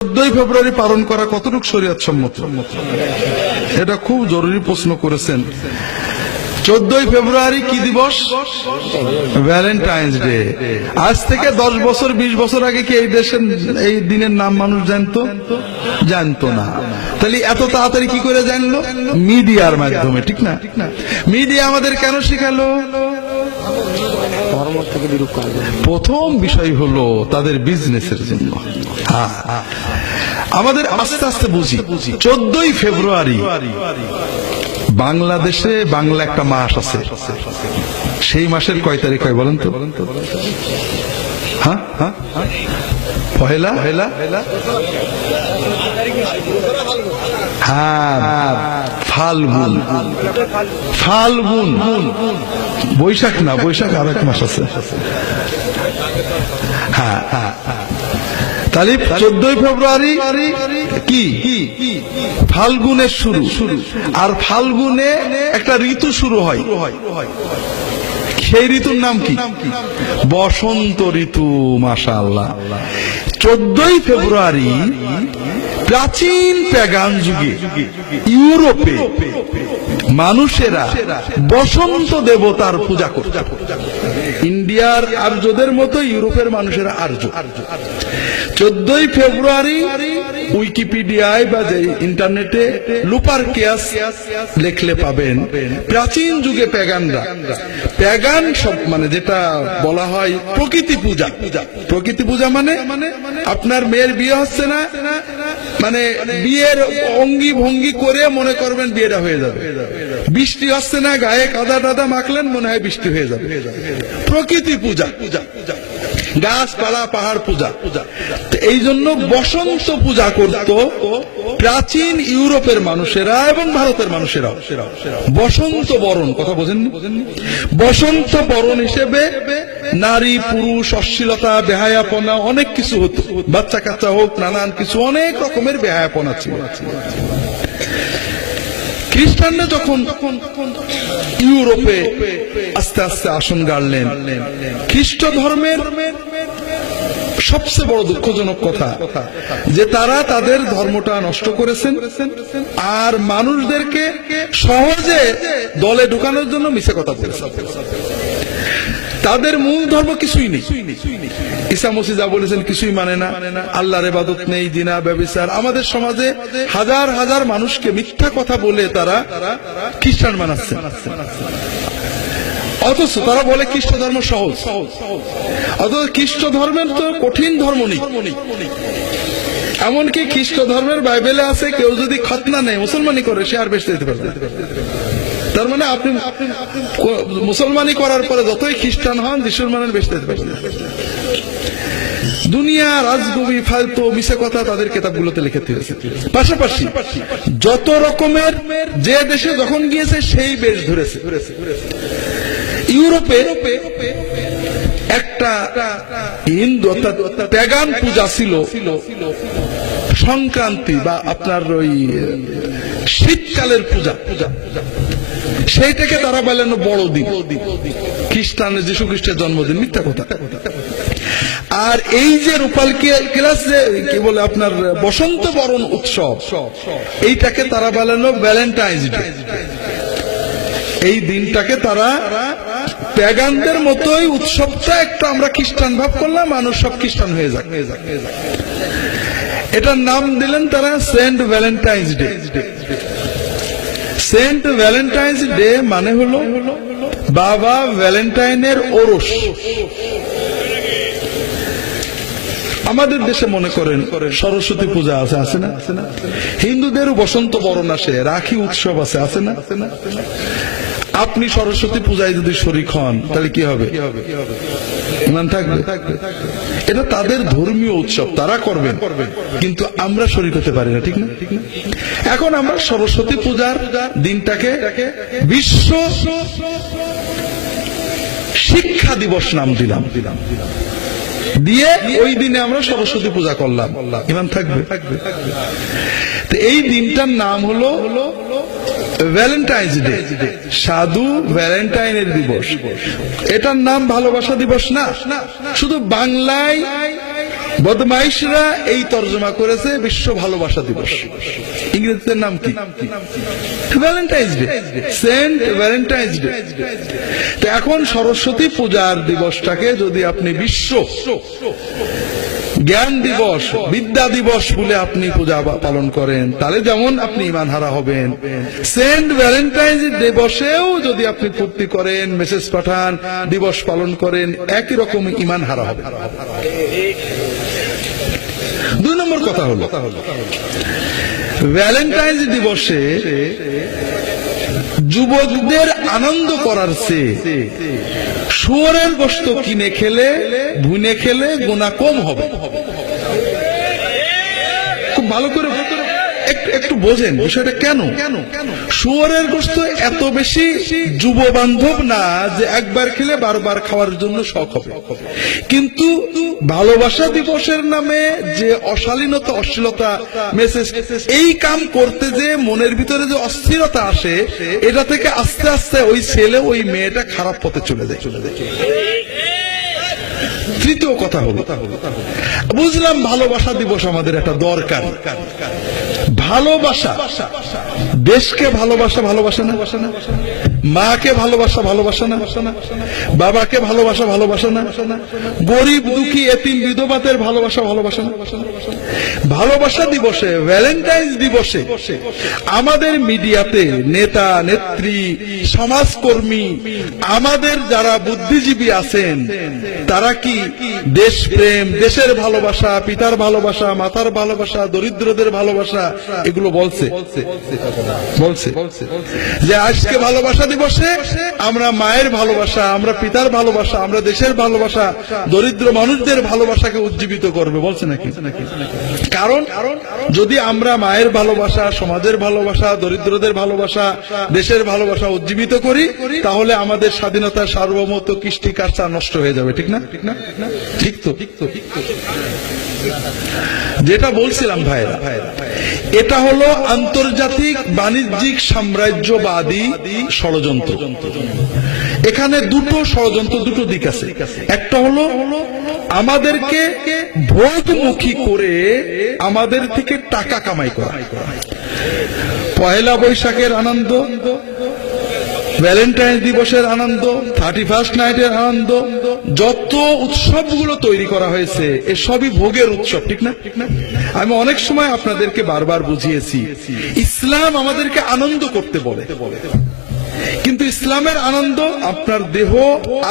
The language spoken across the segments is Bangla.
14ই ফেব্রুয়ারি পালন করা কতটুকু শরীয়ত সম্মত? এটা খুব জরুরি প্রশ্ন করেছেন। 14ই ফেব্রুয়ারি কি দিবস? Valentine's day. আজ থেকে 10 বছর 20 বছর আগে কি এই দেশের এই দিনের নাম মানুষ জানতো না। তাহলে এত তাড়াতাড়ি কি করে জানলো? মিডিয়ার মাধ্যমে, ঠিক না? মিডিয়া আমাদের কেন শিখালো? প্রথম বিষয় হলো তাদের বিজনেসের জন্য। আমাদের আস্তে আস্তে বুঝি 14ই ফেব্রুয়ারি বাংলাদেশে বাংলা একটা মাস আছে, সেই মাসের কয় তারিখ হয় বলেন তো? হ্যাঁ, পহেলা। হ্যাঁ, ফাল্গুন। বৈশাখ না, বৈশাখ আর এক মাস আছে। হ্যাঁ, তাহলে 14ই ফেব্রুয়ারি কি? ফাল্গুনের শুরু। আর ফাল্গুনে একটা ঋতু শুরু হয়, সেই ঋতুর নাম কি? বসন্ত ঋতু। মাশাআল্লাহ। 14ই ফেব্রুয়ারি প্রাচীন প্যাগান যুগে ইউরোপে মানুষেরা বসন্ত দেবতার পূজা করত। ইন্ডিয়ার আর্যদের মতো ইউরোপের মানুষেরা আর্য। 14ই ফেব্রুয়ারি উইকিপিডিয়ায় বা যে ইন্টারনেটে লুপারকিয়াস লেখলে পাবেন, প্রাচীন যুগে প্যাগান সব মানে যেটা বলা হয় প্রকৃতি পূজা। প্রকৃতি পূজা মানে আপনার মেয়ের বিয়ে হচ্ছে না, মানে বিয়ের অঙ্গি ভঙ্গি করে মনে করবেন বিয়েটা হয়ে যাবে। বৃষ্টি হচ্ছে না, গায়ে কাদা টাদা মাখলেন, মনে হয় বৃষ্টি হয়ে যাবে। প্রকৃতি পূজা, গাছপালা পাহাড় পূজা। এই জন্য বসন্ত পূজা করত প্রাচীন ইউরোপের মানুষেরা এবং ভারতের মানুষেরাও। বসন্ত বরণ, কথা বোঝেননি? বসন্ত বরণ হিসেবে নারী পুরুষ অশ্লীলতা বেহায়াপনা অনেক কিছু হতো, বাচ্চা কাচ্চা হোক, নানান কিছু অনেক রকমের বেহায়াপনা ছিল। খ্রিস্টানরা যখন ইউরোপে আস্তে আস্তে আসন গাড়লেন, খ্রিস্ট ধর্মের সবচেয়ে বড় দুঃখজনক কথা যে তারা তাদের ধর্মটা নষ্ট করেছেন আর মানুষদেরকে সহজে দলে ঢুকানোর জন্য মিছে কথা বলেছেন। তাদের মূল ধর্ম কিছুই নেই। ঈসা মসিহ যা বলেছেন কিছুই মানে না, আল্লাহর ইবাদত নেই, জিনা ব্যভিচার। আমাদের সমাজে হাজার হাজার মানুষকে মিথ্যা কথা বলে তারা খ্রিস্টান বানাচ্ছে, অথচ তারা বলে খ্রিস্ট ধর্ম সহজ। অথচ খ্রিস্ট ধর্মের তো কঠিন ধর্ম নেই। এমনকি খ্রিস্ট ধর্মের বাইবেলে আছে কেউ যদি খতনা নেই, মুসলমানি করে, সে আর বেঁচে যেতে পারবে। তার মানে আপনি মুসলমানি করার পরে যতই খ্রিস্টান হন, যিশুর মানের বেঁচে যেতে পারবেন। দুনিয়া রাজগবি ফালতু মিছে কথা তাদের কিতাবগুলোতে লিখে দিয়েছে। পাশাপাশি যত রকমের যে দেশে যখন গিয়েছে সেই বেশ ধরেছে। ইউরোপে একটা হিন্দু অর্থাৎ প্যাগান পূজা ছিল, সংক্রান্তি বা আপনার ওই শীতকালের পূজা। সেইটাকে তারা বলেন বড় দিন, খ্রিস্টানের যীশু খ্রিস্টের জন্মদিন। মিথ্যা কথা। আর এই যে রূপাল ক্লাস যে কি বলে আপনার বসন্ত বরণ উৎসব, এইটাকে তারা বলেন ভ্যালেন্টাইন্স ডে। এই দিনটাকে তারা প্যাগানদের মতোই উৎসবটা একটু আমরা খ্রিস্টান ভাব করলাম, মানুষ সব খ্রিস্টান হয়ে যাক। এটার নাম দিলেন তারা Saint Valentine's Day. Saint Valentine's Day মানে হলো বাবা ভ্যালেন্টাইনের ওরস। আমাদের দেশে মনে করেন সরস্বতী পূজা আছে না? হিন্দুদেরও বসন্ত বরণ আসে, রাখি উৎসব আছে না? আপনি সরস্বতী পূজায় যদি শরীক হন তাহলে কি হবে? ইমান থাকবে? এটা তাদের ধর্মীয় উৎসব, তারা করবেন, কিন্তু আমরা শরীক হতে পারি না, ঠিক না? এখন আমরা সরস্বতী পূজার দিনটাকে বিশ্ব শিক্ষা দিবস নাম দিলাম, দিয়ে ওই দিনে আমরা সরস্বতী পূজা করলাম। ইমান থাকবে? তো এই দিনটার নাম হলো ভ্যালেন্টাইন্স ডে, সাধু ভ্যালেন্টাইনের দিবস। এটার নাম ভালোবাসা দিবস না, শুধু বাংলায় বদমাইশরা এই তর্জমা করেছে বিশ্ব ভালোবাসা দিবস। ইংরেজিতে নাম কি? Valentine's Day, Saint Valentine's Day. তো এখন সরস্বতী পূজার দিবসটাকে যদি আপনি বিশ্ব জ্ঞান দিবস, বিদ্যা দিবস বলে আপনি পূজা পালন করেন, তাহলে যেমন আপনি ঈমান হারা হবেন। সেন্ট ভ্যালেন্টাইন্স দিবসেও যদি আপনি ফুর্তি করেন, মেসেজ পাঠান, দিবস পালন করেন, একই রকম ঈমান হারা হবে। 2 নম্বর কথা হলো, ভ্যালেন্টাইন্স দিবসে যুবকদের আনন্দ করার চেয়ে শুয়োরের গোশত কিনে খেলে, ভুনে খেলে গুনাহ কম হবে। খুব ভালো করে একটু বোঝেন বিষয়টা। কেন? শুয়োরের গোশত এত বেশি যুব বান্ধব না যে একবার খেলে বারবার খাওয়ার জন্য শখ হবে। কিন্তু ভালোবাসা দিবসের নামে যে অশালীনতা, অশ্লীলতা, মেসেজ, এই কাম করতে যে মনের ভিতরে যে অস্থিরতা আসে, এটা থেকে আস্তে আস্তে ওই ছেলে, ওই মেয়েটা খারাপ পথে চলে যায়। তৃতীয় কথা হলো, বুঝলাম ভালোবাসা দিবস আমাদের একটা দরকার। ভালোবাসা, দেশকে ভালোবাসা, ভালোবাসা না? মাকে ভালোবাসা, ভালোবাসা না? বাবাকে ভালোবাসা, ভালোবাসা না? গরিব দুঃখী এতিম বিধবাদের ভালোবাসা, ভালোবাসা না? ভালোবাসা দিবসে, ভ্যালেন্টাইন্স দিবসে আমাদের মিডিয়াতে নেতা নেত্রী, সমাজকর্মী, আমাদের যারা বুদ্ধিজীবী আছেন, তারা কি দেশপ্রেম, দেশের ভালোবাসা, পিতার ভালোবাসা, মাতার ভালোবাসা, দরিদ্রদের ভালোবাসা এগুলো বলছে যে আজকে ভালোবাসা দিবসে আমরা মায়ের ভালোবাসা, আমরা পিতার ভালোবাসা, আমরা দেশের ভালোবাসা, দরিদ্র মানুষদের ভালোবাসাকে উজ্জীবিত করবে, বলছে নাকি? কারণ যদি আমরা মায়ের ভালোবাসা, সমাজের ভালোবাসা, দরিদ্রদের ভালোবাসা, দেশের ভালোবাসা উজ্জীবিত করি, তাহলে আমাদের স্বাধীনতার সার্বভৌমত্ব, কৃষ্টি কার্যা নষ্ট হয়ে যাবে। ঠিক না? ঠিক তো? যেটা বলছিলাম ভাইরা, এটা হলো আন্তর্জাতিক বাণিজ্যিক সাম্রাজ্যবাদী ষড়যন্ত্র। এখানে দুটো ষড়যন্ত্র, দুটো দিক আছে। একটা হলো আমাদেরকে ভোগমুখী করে আমাদের থেকে টাকা কামাই করা। পহেলা বৈশাখের আনন্দ, ভ্যালেন্টাইন্স দিবসের আনন্দ, 31st নাইটের আনন্দ, যত উৎসবগুলো তৈরি করা হয়েছে এসবই ভোগের উৎসব। ঠিক না? আমি অনেক সময় আপনাদেরকে বারবার বুঝিয়েছি, ইসলাম আমাদেরকে আনন্দ করতে বলে, কিন্তু ইসলামের আনন্দ আপনার দেহ,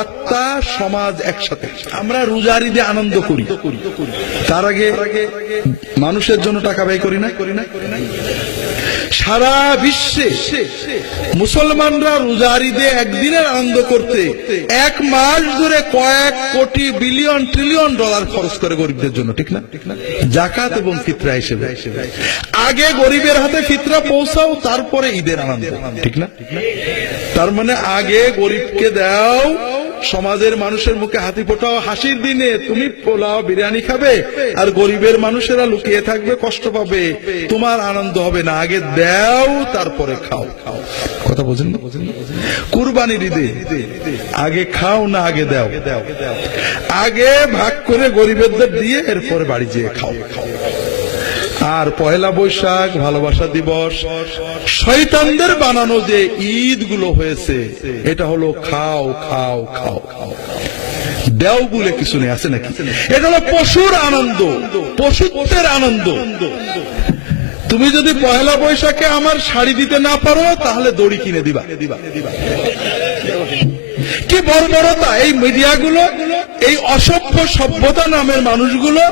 আত্মা, সমাজ একসাথে। আমরা রোজার ঈদে আনন্দ করি, তার আগে মানুষের জন্য টাকা ব্যয় করি না? সারা বিশ্বে মুসলমানরা রোজার ঈদে একদিনের আনন্দ করতে 1 মাস ধরে কয়েক কোটি, বিলিয়ন, ট্রিলিয়ন ডলার খরচ করে গরিবদের জন্য। ঠিক না? যাকাত এবং ফিতরা হিসেবে। আগে গরিবের হাতে ফিতরা পৌঁছাও, তারপরে ঈদের আনন্দ। ঠিক না? তার মানে আগে গরিবকে দাও, সমাজের মানুষের মুখে হাসি ফোটাও, হাসির দিনে তুমি পোলাও বিরিয়ানি খাবে, আর গরিবের মানুষেরা লুকিয়ে থাকবে, কষ্ট পাবে, তোমার আনন্দ হবে না। আগে দাও, তারপরে খাও। কথা বোঝেন না? কুরবানির ঈদে আগে খাও না আগে দাও? আগে ভাগ করে গরিবদের দিয়ে এরপরে বাড়ি যেয়ে খাও। আর পহেলা বৈশাখ, ভালোবাসা দিবস, শয়তানদের বানানো যে ঈদ গুলো হয়েছে, এটা হলো খাও খাও খাও খাও, দেও বলে কিছু নেই, আছে নাকি? এটা হলো পশুর আনন্দ, পশুত্বের আনন্দ। তুমি যদি পহেলা বৈশাখে আমার শাড়ি দিতে না পারো, তাহলে দড়ি কিনে দিবা। কি বর্বরতা! এই মিডিয়াগুলো, এই অসভ্য সভ্যতা নামের মানুষগুলো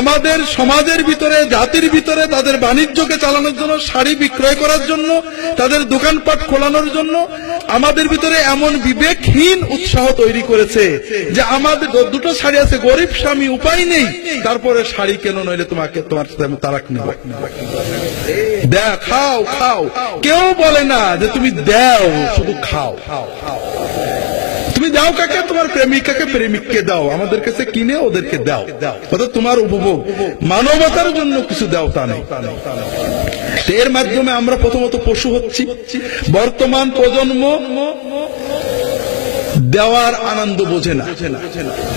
আমাদের সমাজের ভিতরে, জাতির ভিতরে তাদের বাণিজ্যকে চালানোর জন্য, শাড়ি বিক্রয় করার জন্য, তাদের দোকানপাট খোলানোর জন্য আমাদের ভিতরে এমন বিবেকহীন উৎসাহ তৈরি করেছে যে আমাদের দুটো শাড়ি আছে, গরিব স্বামী, উপায় নেই, তারপরে শাড়ি কেন, নইলে তোমার সাথে আমি তালাক নেব। দেখ, খাও খাও, কেউ বলে না যে তুমি দাও, শুধু খাও। তুমি দাও কাকে? তোমার প্রেমিকাকে, প্রেমিককে দাও, আমাদের কাছে কিনে ওদেরকে দাও, অর্থাৎ তোমার উপভোগ, মানবতার জন্য কিছু দাও, তা নেই। এর মাধ্যমে আমরা প্রথমত পশু হচ্ছি। বর্তমান প্রজন্ম দেওয়ার আনন্দ বোঝে না,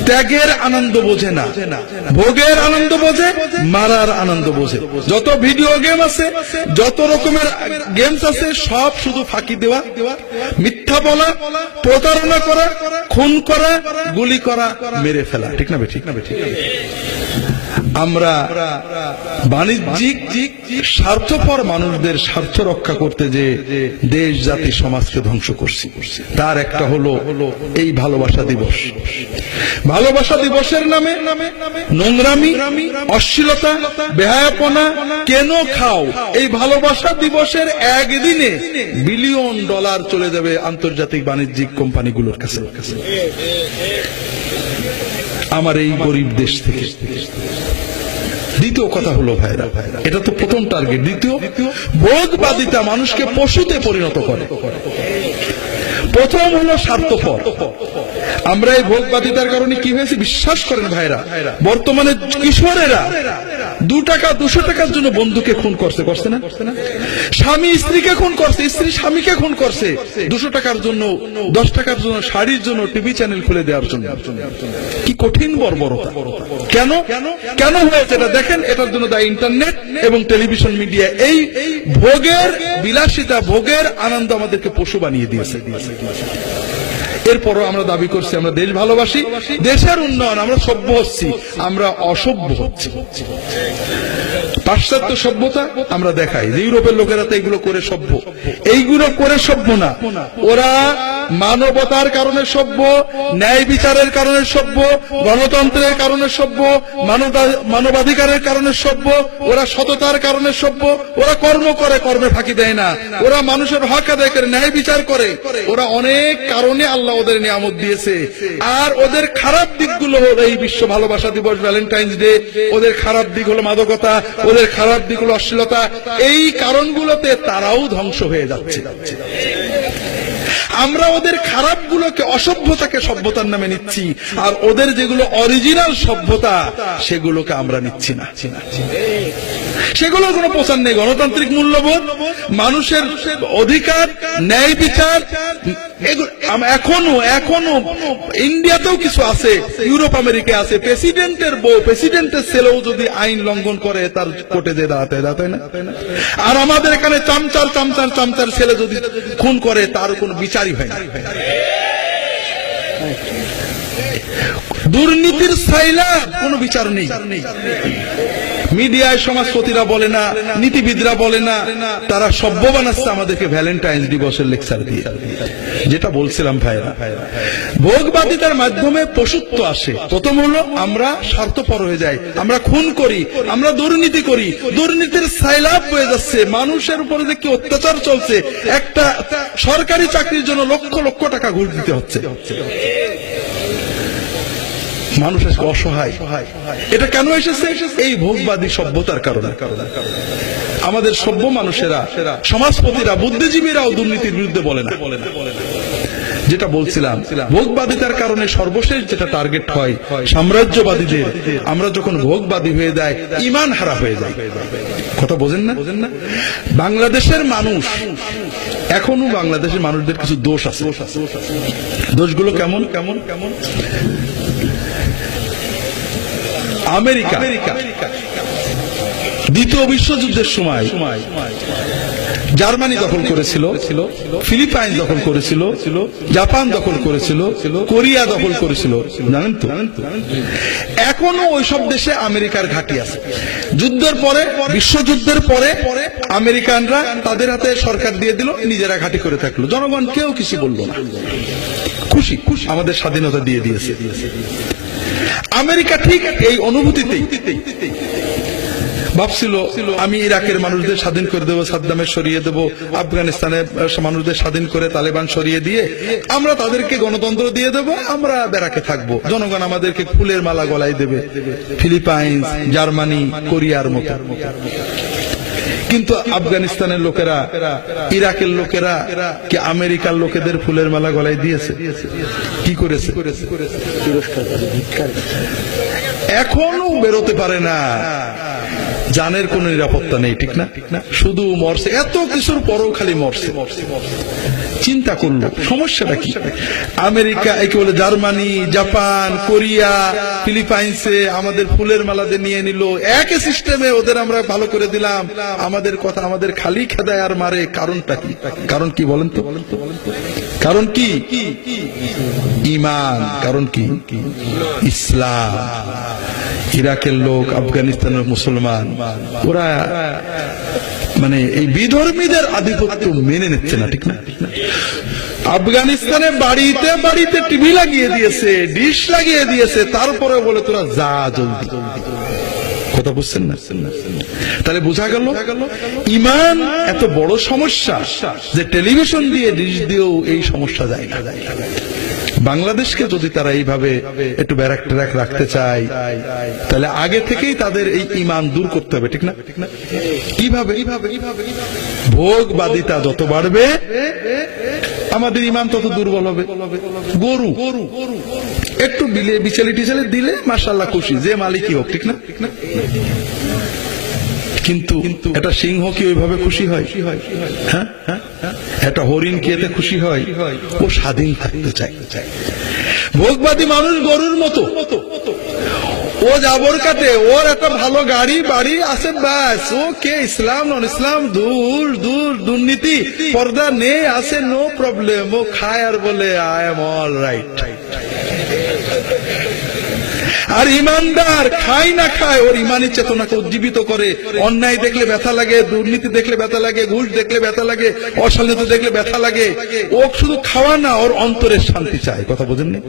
ত্যাগের আনন্দ বোঝে না, ভোগের আনন্দ বোঝে, মারার আনন্দ বোঝে। যত ভিডিও গেম আছে, যত রকমের গেমস আছে, সব শুধু ফাঁকি দেওয়া, মিথ্যা বলা, প্রতারণা করা, খুন করা, গুলি করা, মেরে ফেলা। ঠিক না ঠিক না ঠিক? আমরা বাণিজ্যিক স্বার্থপর মানুষদের স্বার্থ রক্ষা করতে যে দেশ জাতি সমাজকে ধ্বংস করছি, তার একটা হলো এই ভালোবাসা দিবস। ভালোবাসা দিবসের নামে নোংরামি, অশ্লীলতা, বেহায়াপনা, কেন খাও, এই ভালোবাসা দিবসের একদিনে $1 বিলিয়ন চলে যাবে আন্তর্জাতিক বাণিজ্যিক কোম্পানিগুলোর কাছে, আমার এই গরিব দেশ থেকে। দ্বিতীয় কথা হলো ভাইরা, এটা তো প্রথম টার্গেট। দ্বিতীয়, ভোগবাদিতা মানুষকে পশুতে পরিণত করে। প্রথম হলো স্বার্থপর। আমরা এই ভোগবাদিতার কারণে কি হয়েছে বিশ্বাস করেন ভাইরা, বর্তমানে কিশোরেরা 2 টাকা 200 টাকার জন্য বন্ধুকে খুন করছে, করছে না? স্বামী স্ত্রীকে খুন করছে, স্ত্রী স্বামীকে খুন করছে 200 টাকার জন্য, 10 টাকার জন্য, শাড়ির জন্য, টিভি চ্যানেল খুলে দেওয়ার জন্য। কি কঠিন বর্বরতা! কেন কেন হয়েছে এটা দেখেন। এটার জন্য দায়ী ইন্টারনেট এবং টেলিভিশন মিডিয়া। এই ভোগের বিলাসিতা, ভোগের আনন্দ আমাদেরকে পশু বানিয়ে দিয়েছে। এরপরও আমরা দাবি করছি আমরা দেশ ভালোবাসি, দেশের উন্নয়ন, আমরা সভ্য হচ্ছি, আমরা অসভ্য হচ্ছি। পাশ্চাত্য সভ্যতা আমরা দেখাই যে ইউরোপের লোকেরা তো এগুলো করে সভ্য, এইগুলো করে সভ্য না। ওরা মানবতার কারণে সভ্য, ন্যায় বিচারের কারণে সভ্য, গণতন্ত্রের কারণে সভ্য, মানবাধিকারের কারণে সভ্য, ওরা সততার কারণে সভ্য, ওরা কর্ম করে, কর্মে ফাঁকি দেয় না, ওরা মানুষের হক আদায় করে, ন্যায় বিচার করে। ওরা অনেক কারণে আল্লাহ ওদের নিয়ামত দিয়েছে। আর ওদের খারাপ দিকগুলো হলো এই বিশ্ব ভালোবাসা দিবস, ভ্যালেন্টাইন্স ডে। ওদের খারাপ দিক হলো মাদকতা, ওদের খারাপ দিক হলো অশ্লীলতা। এই কারণগুলোতে তারাও ধ্বংস হয়ে যাচ্ছে। আমরা ওদের খারাপ গুলোকে, অসভ্যতাকে সভ্যতার নামে নিচ্ছি, আর ওদের যেগুলো অরিজিনাল সভ্যতা সেগুলোকে আমরা নিচ্ছি না। সেগুলোর কোনো প্রচার নেই। গণতান্ত্রিক মূল্যবোধ, মানুষের অধিকার, ন্যায় বিচার, এখনো ইন্ডিয়াতেও কিছু আছে, ইউরোপ আমেরিকা আছে। প্রেসিডেন্টের বউ, প্রেসিডেন্টের ছেলেও যদি আইন লঙ্ঘন করে তার কোর্টে যে দাঁড়াতে হয় না। আর আমাদের এখানে চামচার ছেলে যদি খুন করে তার কোনো বিচারই হয় না। দুর্নীতির সাইলা কোনো বিচার নেই। মিডিয়ায় সমাজপতিরা বলে না, নীতিবিদরা বলে না, তারা সভ্য বানাচ্ছে আমাদেরকে ভ্যালেন্টাইন্স দিবসের লেকচার দিয়ে। যেটা বলছিলাম ভাইরা, ভোগবাদিতার মাধ্যমে পশুত্ব আসে। প্রথম হলো আমরা স্বার্থপর হয়ে যাই, আমরা খুন করি, আমরা দুর্নীতি করি, দুর্নীতির সাইলাব হয়ে যাচ্ছে। মানুষের উপরে যে কি অত্যাচার চলছে, একটা সরকারি চাকরির জন্য লক্ষ লক্ষ টাকা ঘুষ দিতে হচ্ছে। মানুষ অসহায়। এটা কেন এসেছে? এই ভোগবাদী সভ্যতার কারণে। আমাদের সভ্য মানুষেরা, সমাজপতিরা, বুদ্ধিজীবীরাও দুর্নীতির বিরুদ্ধে বলে না। যেটা বলছিলাম, ভোগবাদিতার কারণে সর্বশেষ যেটা টার্গেট হয় সাম্রাজ্যবাদীদের। আমরা যখন ভোগবাদী হয়ে যায়, ঈমান হারা হয়ে যায়। কথা বোঝেন না? বাংলাদেশের মানুষ, এখনো বাংলাদেশের মানুষদের কিছু দোষ আছে। দোষগুলো কেমন? আমেরিকা দ্বিতীয় বিশ্বযুদ্ধের সময় জার্মানি দখল করেছিল, ফিলিপাইন দখল করেছিল, জাপান দখল করেছিল, কোরিয়া দখল করেছিল, জানেন তো? এখনো ওইসব দেশে আমেরিকার ঘাঁটি আছে। যুদ্ধের পরে, বিশ্বযুদ্ধের পরে আমেরিকানরা তাদের হাতে সরকার দিয়ে দিল, নিজেরা ঘাঁটি করে থাকলো, জনগণ কেউ কিছু বললো না, খুশি আমাদের স্বাধীনতা দিয়ে দিয়েছে। আমেরিকা ঠিক এই অনুভূতিতেই ভাবছিল আমি ইরাকের মানুষদের স্বাধীন করে দেবো, সাদ্দামের সরিয়ে দেবো, আফগানিস্তানের মানুষদের স্বাধীন করে তালেবান সরিয়ে দিয়ে আমরা তাদেরকে গণতন্ত্র দিয়ে দেবো, আমরা বেড়াকে থাকবো, জনগণ আমাদেরকে ফুলের মালা গলায় দেবে, ফিলিপাইন, জার্মানি, কোরিয়ার মতো। কিন্তু আফগানিস্তানের লোকেরা, ইরাকের লোকেরা কি আমেরিকার লোকেদের ফুলের মালা গলায় দিয়েছে? কি করেছে? এখনো বেরোতে পারে না জানের কোনো নিরাপত্তা নেই, ঠিক না? শুধু মরছে, এত কিছুর পরও খালি মরছে। চিন্তা করলো সমস্যাটা কি? আমেরিকা, একে বলে জার্মানি, জাপান, কোরিয়া, ফিলিপাইন্সে আমাদের ফুলের মালাতে নিয়ে নিল, একই সিস্টেমে ওদের আমরা ভালো করে দিলাম, আমাদের কথা আমাদের খালি খেদায় আর মারে। কারণটা কি? কারণ কি বলেন তো? কারণ কি? ঈমান। কারণ কি? ইসলাম। ইরাকের লোক, আফগানিস্তানের মুসলমান, ওরা মানে এই বিধর্মীদের আধিপত্য মেনে নিচ্ছে না, ঠিক না? আফগানিস্তানে বাড়িতে বাড়িতে টিভি লাগিয়ে দিয়েছে, ডিশ লাগিয়ে দিয়েছে, তারপরে বলে তোরা যা জলদি। কথা বুঝছেন না? তাহলে বোঝা গেল ঈমান এত বড় সমস্যা যে টেলিভিশন দিয়ে, ডিশ দিয়েও এই সমস্যা যায় না। বাংলাদেশকে যদি তারা এইভাবে একটু ব্যারাক ট্যারাক রাখতে চায়, তাহলে আগে থেকেই তাদের এই ঈমান দূর করতে হবে, ঠিক না? কিভাবে? ভোগবাদিতা যত বাড়বে আমাদের ঈমান তত দুর্বল হবে। গরু একটু বিচালি টিচালি দিলে মাশাআল্লাহ খুশি, যে মালিকই হোক, ঠিক না? কিন্তু একটা সিংহ কি ওইভাবে খুশি হয়? হ্যাঁ, একটা হরিণ কি এতে খুশি হয়? ও স্বাধীন থাকতে চায়। ভোগবাদী মানুষ গরুর মতো, ও জাবর কাটে, ওর একটা ভালো গাড়ি বাড়ি আছে, ব্যাস ও কে ইসলাম নন ইসলাম, দূর দূর, দুর্নীতি পর্দা নেই, আছে, নো প্রবলেম। ও খায় আর বলে আই এম অল রাইট। আর ইমানদার খায় না খায়, ওর ইমানি চেতনাকে উজ্জীবিত করে। অন্যায় দেখলে ব্যথা লাগে, দুর্নীতি দেখলে ব্যথা লাগে, ঘুষ দেখলে ব্যথা লাগে, অশালীনতা দেখলে ব্যথা লাগে। ও শুধু খাওয়া না, ওর অন্তরের শান্তি চায়। কথা বোঝেননি?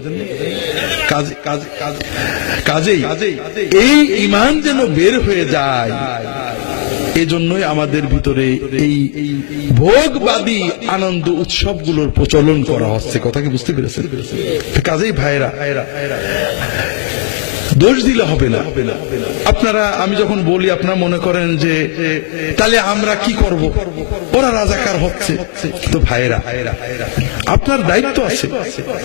কাজেই এই ঈমান যেন বের হয়ে যায়, এজন্যই আমাদের ভিতরে এই ভোগবাদী আনন্দ উৎসবগুলোর প্রচলন করা হচ্ছে। কথা কি বুঝতে পেরেছেন? কাজেই ভাইরা, দোষ দিলে হবে না। আপনারা, আমি যখন বলি আপনারা মনে করেন যে তাহলে আমরা কি করব, ওরা রাজাকার হচ্ছে। তো ভাইরা, আপনার দায়িত্ব আছে।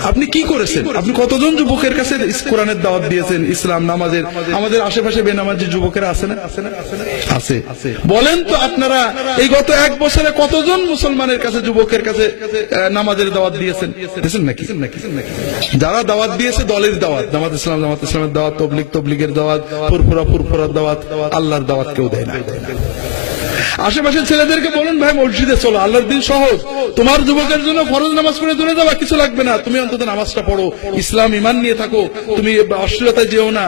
আপনি কি করেছেন? আপনি কতজন যুবকের কাছে কোরআনের দাওয়াত দিয়েছেন, ইসলাম, নামাজের? আমাদের আশেপাশে বেনামাজি যুবকেরা আছে না? আছে। বলেন তো আপনারা এই গত 1 বছরে কতজন মুসলমানের কাছে, যুবকের কাছে নামাজের দাওয়াত দিয়েছেন? দিয়েছেন নাকি? যারা দাওয়াত দিয়েছে দলের দাওয়াত, জামাত ইসলাম, জামাত ইসলামের দাওয়াত, তবলিগের দাওয়াত, ফুরফুরার দাওয়াত, আল্লাহর দাওয়াত কেউ দেয় না। আশেপাশের ছেলেদেরকে বলুন, ভাই মসজিদে চলো, আল্লাহর দিন সহজ। তোমার যুবকের জন্য ফরজ নামাজ পড়ে দূরে যাওয়া কিছু লাগবে না, তুমি অন্তত নামাজটা পড়ো, ইসলাম ঈমান নিয়ে থাকো, তুমি অশ্লীলতায় যেও না।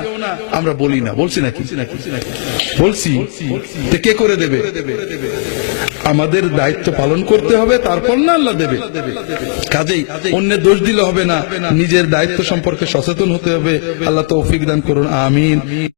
আমরা বলি না? বলছি নাকি? বলছি। কে করে দেবে? আমাদের দায়িত্ব পালন করতে হবে, তারপর না আল্লাহ দেবে। কাজেই অন্যের দোষ দিলে হবে না, নিজের দায়িত্ব সম্পর্কে সচেতন হতে হবে। আল্লাহ তৌফিক দান করুন, আমিন।